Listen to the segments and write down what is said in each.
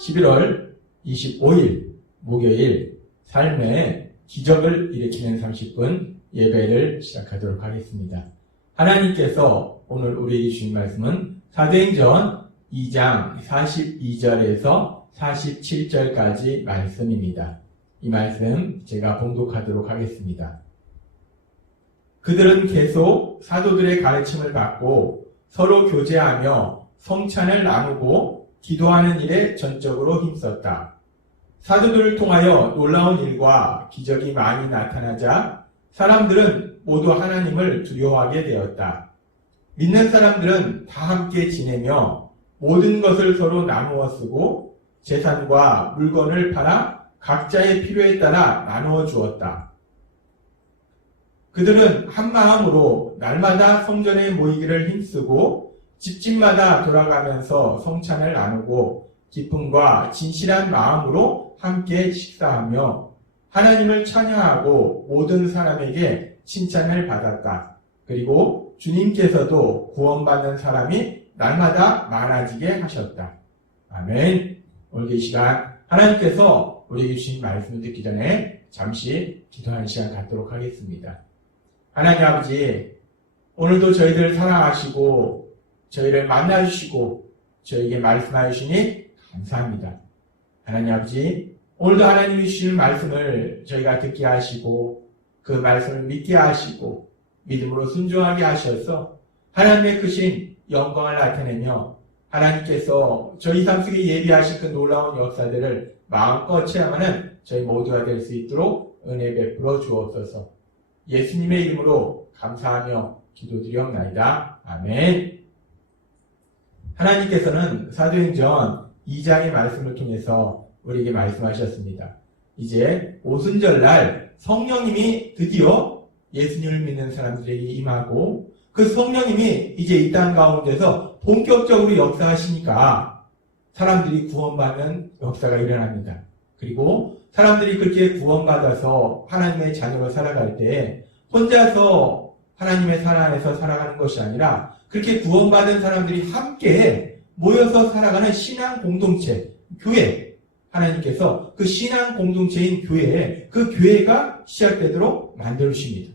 11월 25일 목요일 삶의 기적을 일으키는 30분 예배를 시작하도록 하겠습니다. 하나님께서 오늘 우리에게 주신 말씀은 사도행전 2장 42절에서 47절까지 말씀입니다. 이 말씀 제가 봉독하도록 하겠습니다. 그들은 계속 사도들의 가르침을 받고 서로 교제하며 성찬을 나누고 기도하는 일에 전적으로 힘썼다. 사도들을 통하여 놀라운 일과 기적이 많이 나타나자 사람들은 모두 하나님을 두려워하게 되었다. 믿는 사람들은 다 함께 지내며 모든 것을 서로 나누어 쓰고 재산과 물건을 팔아 각자의 필요에 따라 나누어 주었다. 그들은 한 마음으로 날마다 성전에 모이기를 힘쓰고 집집마다 돌아가면서 성찬을 나누고 기쁨과 진실한 마음으로 함께 식사하며 하나님을 찬양하고 모든 사람에게 칭찬을 받았다. 그리고 주님께서도 구원받는 사람이 날마다 많아지게 하셨다. 아멘. 오늘 이 시간 하나님께서 우리에게 주신 말씀을 듣기 전에 잠시 기도하는 시간 갖도록 하겠습니다. 하나님 아버지, 오늘도 저희들 사랑하시고 저희를 만나주시고 저희에게 말씀하여 주시니 감사합니다. 하나님 아버지, 오늘도 하나님이 주시는 말씀을 저희가 듣게 하시고 그 말씀을 믿게 하시고 믿음으로 순종하게 하셔서 하나님의 크신 영광을 나타내며 하나님께서 저희 삶 속에 예비하실 그 놀라운 역사들을 마음껏 체험하는 저희 모두가 될 수 있도록 은혜 베풀어 주옵소서. 예수님의 이름으로 감사하며 기도드리옵나이다. 아멘. 하나님께서는 사도행전 2장의 말씀을 통해서 우리에게 말씀하셨습니다. 이제 오순절날 성령님이 드디어 예수님을 믿는 사람들에게 임하고 그 성령님이 이제 이 땅 가운데서 본격적으로 역사하시니까 사람들이 구원받는 역사가 일어납니다. 그리고 사람들이 그렇게 구원받아서 하나님의 자녀로 살아갈 때 혼자서 하나님의 사랑 안에서 살아가는 것이 아니라 그렇게 구원받은 사람들이 함께 모여서 살아가는 신앙 공동체, 교회, 하나님께서 그 신앙 공동체인 교회에 그 교회가 시작되도록 만들어주십니다.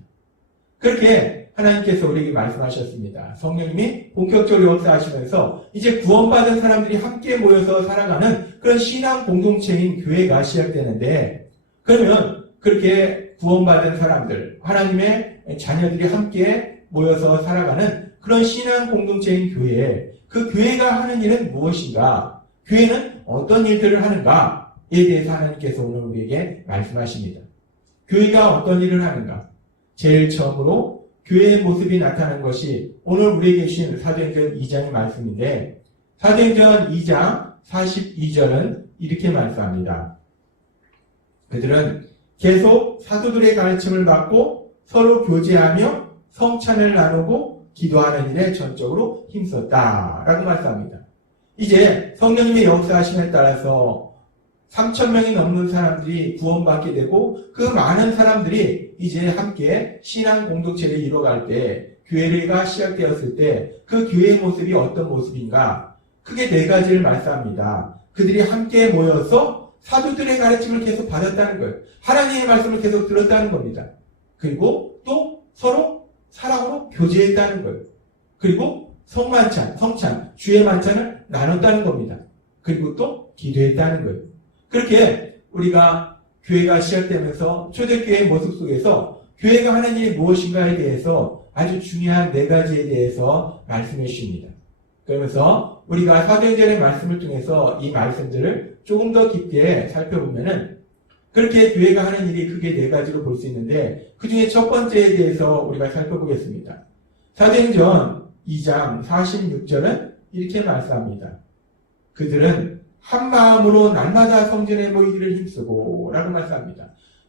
그렇게 하나님께서 우리에게 말씀하셨습니다. 성령님이 본격적으로 역사하시면서 이제 구원받은 사람들이 함께 모여서 살아가는 그런 신앙 공동체인 교회가 시작되는데, 그러면 그렇게 구원받은 사람들, 하나님의 자녀들이 함께 모여서 살아가는 그런 신앙 공동체인 교회, 그 교회가 하는 일은 무엇인가? 교회는 어떤 일들을 하는가에 대해서 하나님께서 오늘 우리에게 말씀하십니다. 교회가 어떤 일을 하는가? 제일 처음으로 교회의 모습이 나타나는 것이 오늘 우리에게 주신 사도행전 2장의 말씀인데, 사도행전 2장 42절은 이렇게 말씀합니다. 그들은 계속 사도들의 가르침을 받고 서로 교제하며 성찬을 나누고 기도하는 일에 전적으로 힘썼다라고 말씀합니다. 이제 성령님의 역사하심에 따라서 3,000명이 넘는 사람들이 구원받게 되고 그 많은 사람들이 이제 함께 신앙 공동체를 이뤄갈 때, 교회가 시작되었을 때 그 교회의 모습이 어떤 모습인가? 크게 네 가지를 말씀합니다. 그들이 함께 모여서 사도들의 가르침을 계속 받았다는 거예요. 하나님의 말씀을 계속 들었다는 겁니다. 그리고 또 서로 사랑으로 교제했다는 거예요. 그리고 성찬, 주의 만찬을 나눴다는 겁니다. 그리고 또 기도했다는 거예요. 그렇게 우리가 교회가 시작되면서 초대교회의 모습 속에서 교회가 하는 일이 무엇인가에 대해서 아주 중요한 네 가지에 대해서 말씀해 주십니다. 그러면서 우리가 사도행전의 말씀을 통해서 이 말씀들을 조금 더 깊게 살펴보면은 그렇게 교회가 하는 일이 크게 네 가지로 볼 수 있는데, 그 중에 첫 번째에 대해서 우리가 살펴보겠습니다. 사도행전 2장 46절은 이렇게 말씀합니다. 그들은 한 마음으로 날마다 성전에 모이기를 힘쓰고 라고 말씀합니다.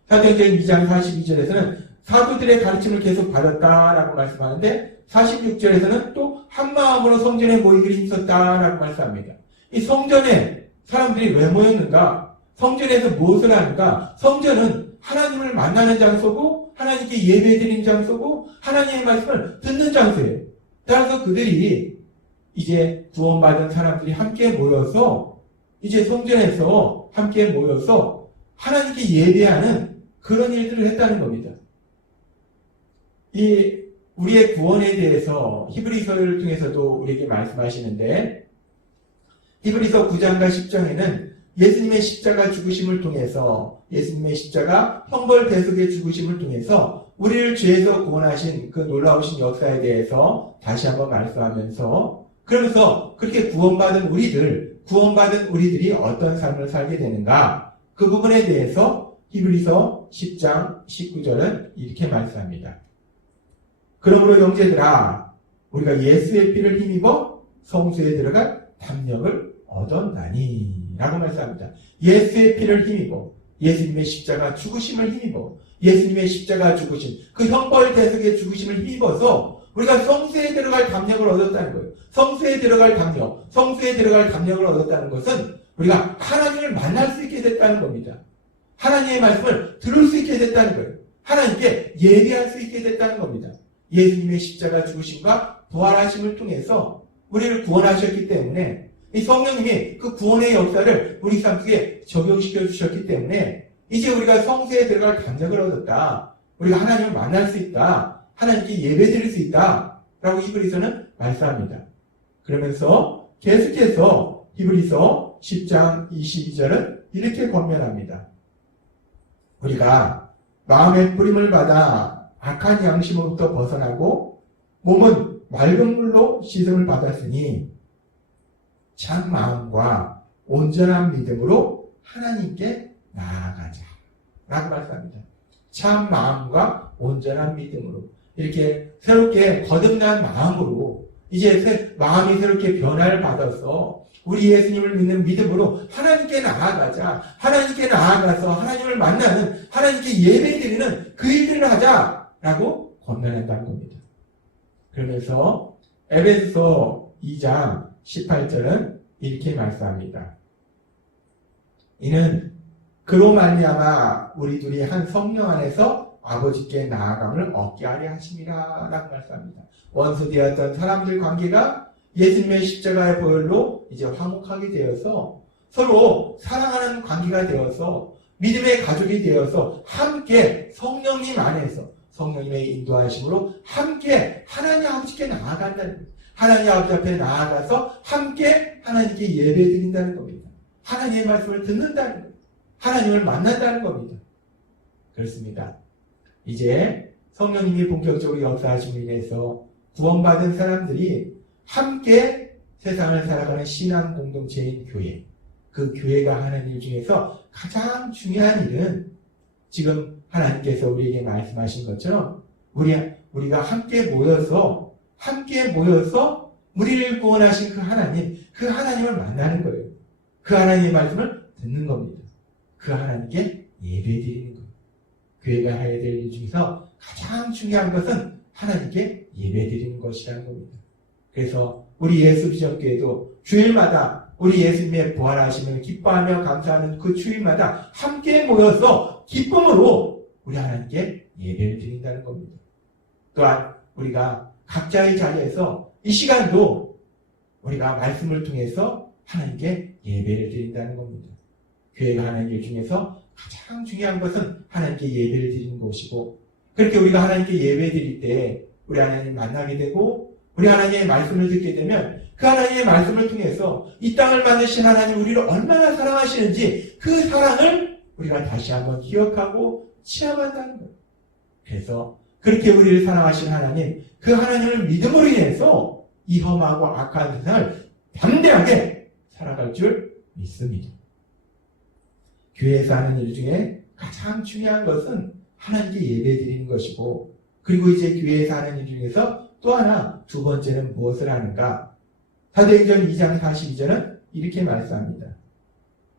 사도행전 2장 42절에서는 사도들의 가르침을 계속 받았다라고 말씀하는데, 46절에서는 또 한 마음으로 성전에 모이기를 힘썼다라고 말씀합니다. 이 성전에 사람들이 왜 모였는가? 성전에서 무엇을 하는가? 성전은 하나님을 만나는 장소고 하나님께 예배드리는 장소고 하나님의 말씀을 듣는 장소예요. 따라서 그들이 이제 구원받은 사람들이 함께 모여서 이제 성전에서 함께 모여서 하나님께 예배하는 그런 일들을 했다는 겁니다. 이 우리의 구원에 대해서 히브리서를 통해서도 우리에게 말씀하시는데 히브리서 9장과 10장에는 예수님의 십자가 죽으심을 통해서 예수님의 십자가 형벌 대속의 죽으심을 통해서 우리를 죄에서 구원하신 그 놀라우신 역사에 대해서 다시 한번 말씀하면서 그러면서 그렇게 구원받은 우리들이 어떤 삶을 살게 되는가 그 부분에 대해서 히브리서 10장 19절은 이렇게 말씀합니다. 그러므로 형제들아 우리가 예수의 피를 힘입어 성소에 들어갈 담력을 얻었나니 라고 말씀합니다. 예수의 피를 힘입어 예수님의 십자가 죽으심을 힘입어 예수님의 십자가 죽으심 그 형벌 대속의 죽으심을 힘입어서 우리가 성소에 들어갈 담력을 얻었다는 거예요. 성소에 들어갈 담력을 얻었다는 것은 우리가 하나님을 만날 수 있게 됐다는 겁니다. 하나님의 말씀을 들을 수 있게 됐다는 거예요. 하나님께 예배할 수 있게 됐다는 겁니다. 예수님의 십자가 죽으심과 부활하심을 통해서 우리를 구원하셨기 때문에 이 성령님이 그 구원의 역사를 우리 삶 속에 적용시켜 주셨기 때문에 이제 우리가 성소에 들어갈 담력을 얻었다. 우리가 하나님을 만날 수 있다. 하나님께 예배드릴 수 있다. 라고 히브리서는 말씀합니다. 그러면서 계속해서 히브리서 10장 22절은 이렇게 권면합니다. 우리가 마음의 뿌림을 받아 악한 양심으로부터 벗어나고 몸은 맑은 물로 씻음을 받았으니 참 마음과 온전한 믿음으로 하나님께 나아가자 라고 말씀합니다. 참 마음과 온전한 믿음으로 이렇게 새롭게 거듭난 마음으로 이제 마음이 새롭게 변화를 받아서 우리 예수님을 믿는 믿음으로 하나님께 나아가자. 하나님께 나아가서 하나님을 만나는 하나님께 예배드리는 그 일들을 하자라고 권면한다는 겁니다. 그러면서 에베소서 2장 18절은 이렇게 말씀합니다. 이는 그로 말미암아 우리 둘이 한 성령 안에서 아버지께 나아감을 얻게 하려 하심이라 라고 말씀합니다. 원수되었던 사람들 관계가 예수님의 십자가의 보혈로 이제 화목하게 되어서 서로 사랑하는 관계가 되어서 믿음의 가족이 되어서 함께 성령님 안에서 성령님의 인도하심으로 함께 하나님 아버지께 나아간다는 거예요. 하나님 아버지 앞에 나아가서 함께 하나님께 예배드린다는 겁니다. 하나님의 말씀을 듣는다는 거예요. 하나님을 만난다는 겁니다. 그렇습니다. 이제 성령님이 본격적으로 역사하심으로 인해서 구원받은 사람들이 함께 세상을 살아가는 신앙 공동체인 교회, 그 교회가 하는 일 중에서 가장 중요한 일은 지금 하나님께서 우리에게 말씀하신 것처럼 우리가 함께 모여서 우리를 구원하신 그 하나님을 만나는 거예요. 그 하나님의 말씀을 듣는 겁니다. 그 하나님께 예배드리는 거예요. 교회가 해야 될 일 중에서 가장 중요한 것은 하나님께 예배드리는 것이라는 겁니다. 그래서 우리 예수비전교회도 주일마다 우리 예수님의 부활하심을 기뻐하며 감사하는 그 주일마다 함께 모여서 기쁨으로 우리 하나님께 예배를 드린다는 겁니다. 또한 우리가 각자의 자리에서 이 시간도 우리가 말씀을 통해서 하나님께 예배를 드린다는 겁니다. 교회가 하는 일 중에서 가장 중요한 것은 하나님께 예배를 드리는 것이고 그렇게 우리가 하나님께 예배 드릴 때 우리 하나님 만나게 되고 우리 하나님의 말씀을 듣게 되면 그 하나님의 말씀을 통해서 이 땅을 만드신 하나님 우리를 얼마나 사랑하시는지 그 사랑을 우리가 다시 한번 기억하고 체험한다는 거예요. 그래서 그렇게 우리를 사랑하신 하나님 그 하나님을 믿음으로 인해서 이 험하고 악한 세상을 담대하게 살아갈 줄 믿습니다. 교회에서 하는 일 중에 가장 중요한 것은 하나님께 예배드리는 것이고 그리고 이제 교회에서 하는 일 중에서 또 하나 두 번째는 무엇을 하는가? 사도행전 2장 42절은 이렇게 말씀합니다.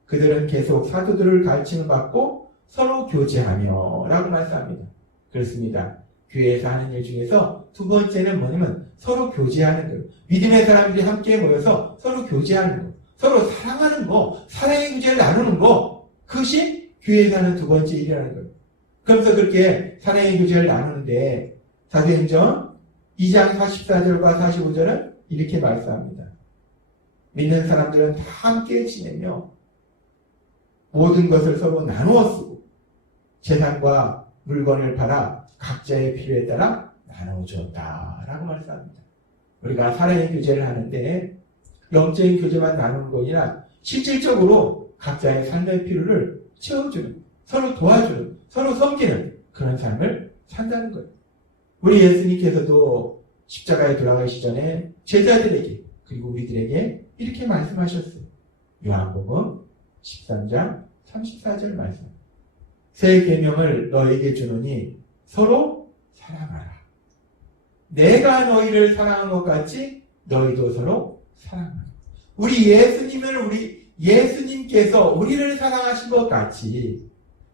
그들은 계속 사도들을 가르침을 받고 서로 교제하며 라고 말씀합니다. 그렇습니다. 교회에서 하는 일 중에서 두 번째는 뭐냐면 서로 교제하는 거예요. 믿음의 사람들이 함께 모여서 서로 교제하는 거, 서로 사랑하는 거, 사랑의 교제를 나누는 거, 그것이 교회에서 하는 두 번째 일이라는 거예요. 그러면서 그렇게 사랑의 교제를 나누는데 사도행전 2장 44절과 45절은 이렇게 말씀합니다. 믿는 사람들은 다 함께 지내며 모든 것을 서로 나누어 쓰고 재산과 물건을 팔아 각자의 필요에 따라 나누어 주었다라고 말씀합니다. 우리가 사랑의 교제를 하는데 영적인 교제만 나누는 것이 아니라 실질적으로 각자의 삶의 필요를 채워주는, 서로 도와주는, 서로 섬기는 그런 삶을 산다는 거예요. 우리 예수님께서도 십자가에 돌아가시기 전에 제자들에게 그리고 우리들에게 이렇게 말씀하셨어요. 요한복음 13장 34절 말씀. 새 계명을 너에게 주노니 서로 사랑하라. 내가 너희를 사랑한 것 같이 너희도 서로 사랑하라. 예수님께서 우리를 사랑하신 것 같이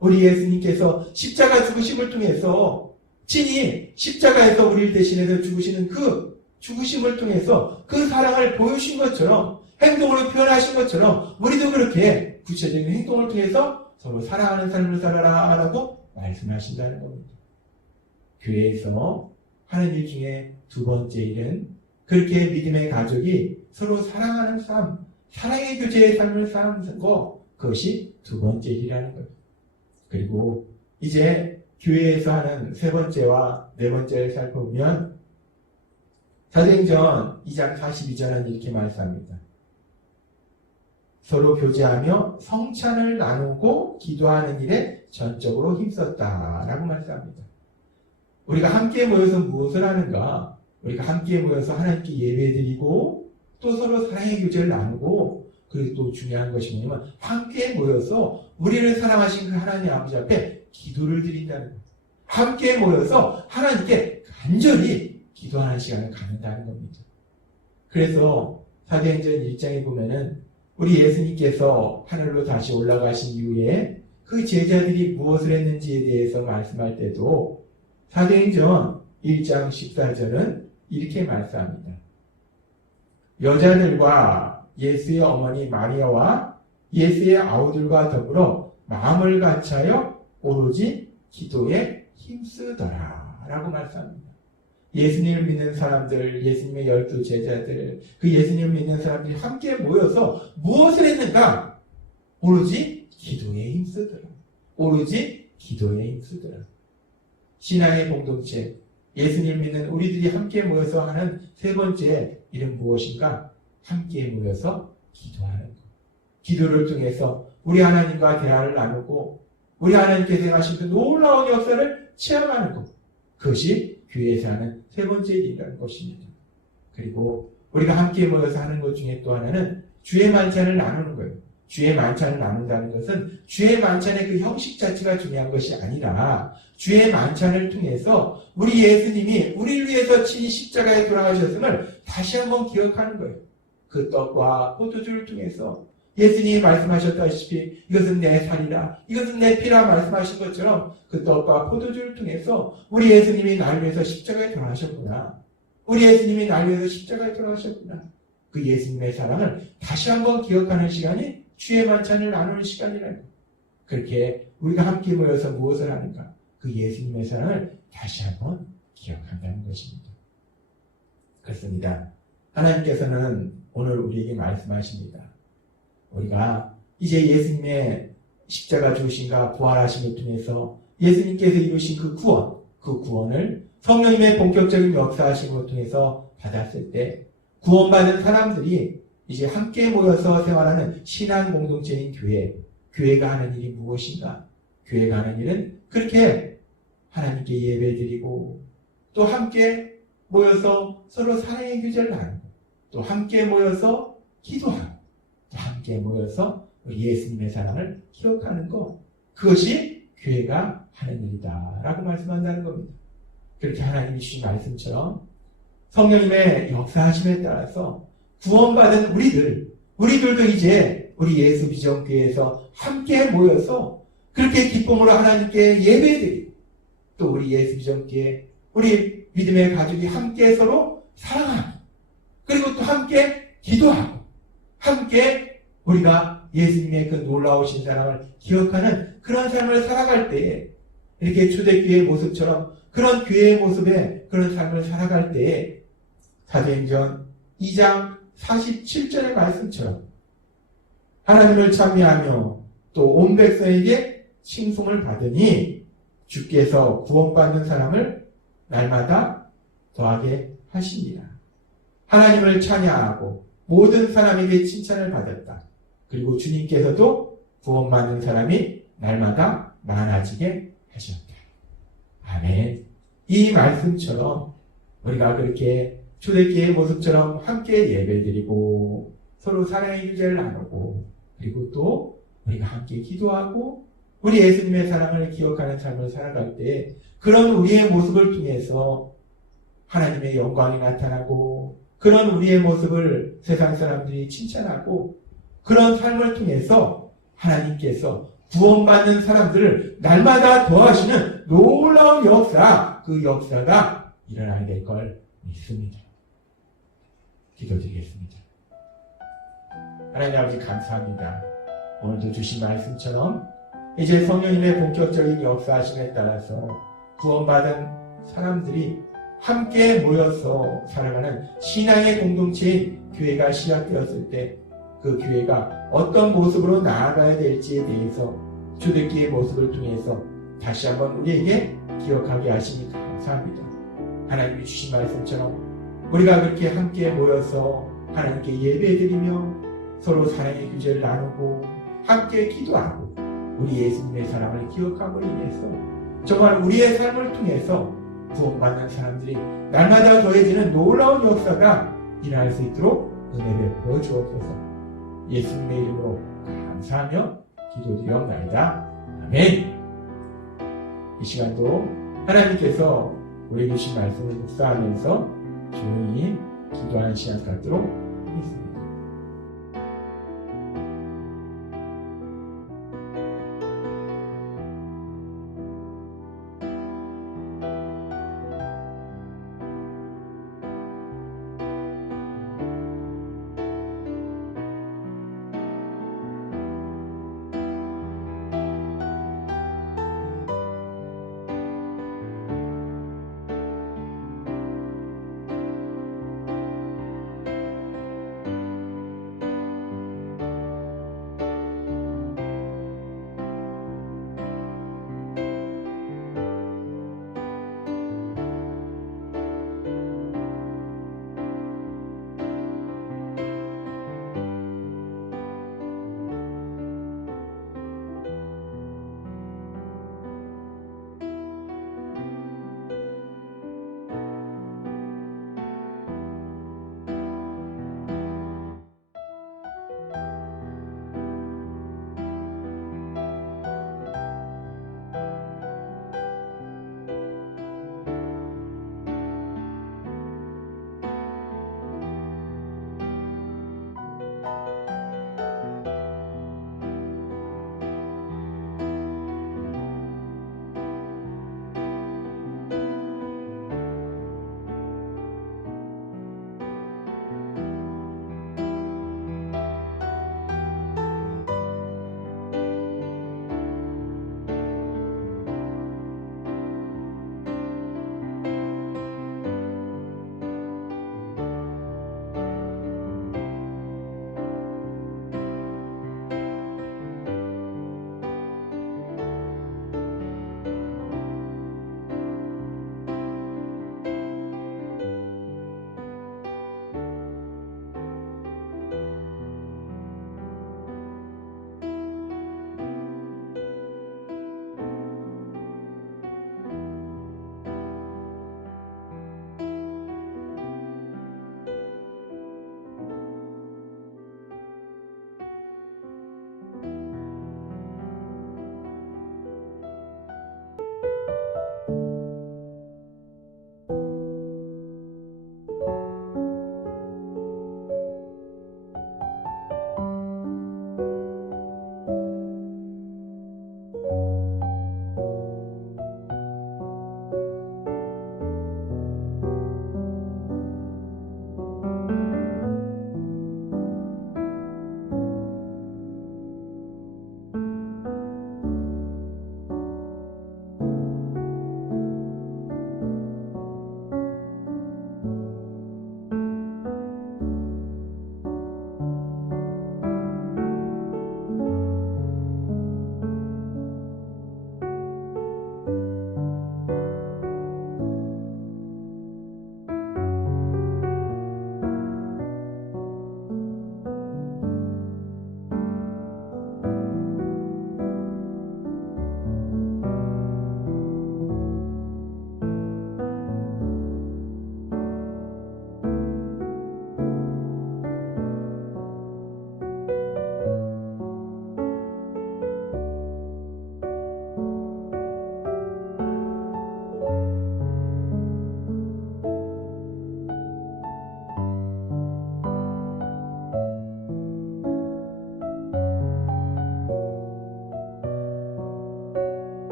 우리 예수님께서 십자가 죽으심을 통해서 친히 십자가에서 우리를 대신해서 죽으시는 그 죽으심을 통해서 그 사랑을 보여주신 것처럼 행동으로 표현하신 것처럼 우리도 그렇게 구체적인 행동을 통해서 서로 사랑하는 삶을 살아라 라고 말씀하신다는 겁니다. 교회에서 하는 일 중에 두 번째 일은 그렇게 믿음의 가족이 서로 사랑하는 삶, 사랑의 교제의 삶을 사는 거, 그것이 두 번째 일이라는 거예요. 그리고 이제 교회에서 하는 세 번째와 네 번째를 살펴보면 사도행전 2장 42절은 이렇게 말씀합니다. 서로 교제하며 성찬을 나누고 기도하는 일에 전적으로 힘썼다라고 말씀합니다. 우리가 함께 모여서 무엇을 하는가? 우리가 함께 모여서 하나님께 예배드리고 또 서로 사랑의 교제를 나누고 그리고 또 중요한 것이 뭐냐면 함께 모여서 우리를 사랑하신 그 하나님 아버지 앞에 기도를 드린다는 거예요. 함께 모여서 하나님께 간절히 기도하는 시간을 갖는다는 겁니다. 그래서 사도행전 1장에 보면은 우리 예수님께서 하늘로 다시 올라가신 이후에 그 제자들이 무엇을 했는지에 대해서 말씀할 때도 사도행전 1장 14절은 이렇게 말씀합니다. 여자들과 예수의 어머니 마리아와 예수의 아우들과 더불어 마음을 같이하여 오로지 기도에 힘쓰더라 라고 말씀합니다. 예수님을 믿는 사람들, 예수님의 12 제자들, 그 예수님을 믿는 사람들이 함께 모여서 무엇을 했는가? 오로지 기도에 힘쓰더라. 오로지 기도에 힘쓰더라. 신앙의 공동체, 예수님을 믿는 우리들이 함께 모여서 하는 세 번째 일은 무엇인가? 함께 모여서 기도하는 것. 기도를 통해서 우리 하나님과 대화를 나누고 우리 하나님께서 행하신 그 놀라운 역사를 체험하는 것. 그것이 교회에서 하는 세 번째 일이라는 것입니다. 그리고 우리가 함께 모여서 하는 것 중에 또 하나는 주의 만찬을 나누는 거예요. 주의 만찬을 나눈다는 것은 주의 만찬의 그 형식 자체가 중요한 것이 아니라 주의 만찬을 통해서 우리 예수님이 우리를 위해서 친히 십자가에 돌아가셨음을 다시 한번 기억하는 거예요. 그 떡과 포도주를 통해서 예수님이 말씀하셨다시피 이것은 내 살이라, 이것은 내 피라 말씀하신 것처럼 그 떡과 포도주를 통해서 우리 예수님이 나를 위해서 십자가에 돌아가셨구나. 우리 예수님이 나를 위해서 십자가에 돌아가셨구나. 그 예수님의 사랑을 다시 한번 기억하는 시간이 주의 만찬을 나누는 시간이라는 거예요. 그렇게 우리가 함께 모여서 무엇을 하는가? 그 예수님의 사랑을 다시 한번 기억한다는 것입니다. 그렇습니다. 하나님께서는 오늘 우리에게 말씀하십니다. 우리가 이제 예수님의 십자가 죽으심과 부활하심을 통해서 예수님께서 이루신 그 구원을 성령님의 본격적인 역사하심을 통해서 받았을 때 구원받은 사람들이 이제 함께 모여서 생활하는 신앙 공동체인 교회가 하는 일이 무엇인가? 교회가 하는 일은 그렇게 하나님께 예배드리고 또 함께 모여서 서로 사랑의 교제를 나누고 또 함께 모여서 기도하고 또 함께 모여서 예수님의 사랑을 기억하는 것, 그것이 교회가 하는 일이다 라고 말씀한다는 겁니다. 그렇게 하나님이 주신 말씀처럼 성령님의 역사하심에 따라서 구원받은 우리들도 이제 우리 예수 비전교회에서 함께 모여서 그렇게 기쁨으로 하나님께 예배드리고 또 우리 예수 비전교회 우리 믿음의 가족이 함께 서로 사랑하고 그리고 또 함께 기도하고 함께 우리가 예수님의 그 놀라우신 사랑을 기억하는 그런 삶을 살아갈 때에 이렇게 초대교회의 모습처럼 그런 교회의 모습에 그런 삶을 살아갈 때에 사도행전 2장 47절의 말씀처럼 하나님을 찬미하며 또 온 백성에게 칭송을 받으니 주께서 구원받는 사람을 날마다 더하게 하십니다. 하나님을 찬양하고 모든 사람에게 칭찬을 받았다. 그리고 주님께서도 구원받는 사람이 날마다 많아지게 하셨다. 아멘. 이 말씀처럼 우리가 그렇게 초대교회의 모습처럼 함께 예배드리고 서로 사랑의 유제를 나누고 그리고 또 우리가 함께 기도하고 우리 예수님의 사랑을 기억하는 삶을 살아갈 때 그런 우리의 모습을 통해서 하나님의 영광이 나타나고 그런 우리의 모습을 세상 사람들이 칭찬하고 그런 삶을 통해서 하나님께서 구원받는 사람들을 날마다 더하시는 놀라운 역사, 그 역사가 일어나게 될 걸 믿습니다. 기도드리겠습니다. 하나님 아버지 감사합니다. 오늘도 주신 말씀처럼 이제 성령님의 본격적인 역사하심에 따라서 구원받은 사람들이 함께 모여서 살아가는 신앙의 공동체인 교회가 시작되었을 때 그 교회가 어떤 모습으로 나아가야 될지에 대해서 초대교회의 모습을 통해서 다시 한번 우리에게 기억하게 하시니 감사합니다. 하나님이 주신 말씀처럼 우리가 그렇게 함께 모여서 하나님께 예배드리며 서로 사랑의 규제를 나누고 함께 기도하고 우리 예수님의 사랑을 기억함으로 인해서 정말 우리의 삶을 통해서 구원받는 사람들이 날마다 더해지는 놀라운 역사가 일어날 수 있도록 은혜 베풀어 주옵소서. 예수님의 이름으로 감사하며 기도드리옵나이다. 아멘. 이 시간도 하나님께서 우리에게 주신 말씀을 묵상하면서 조용히 기도하는 시간 갖도록 하겠습니다.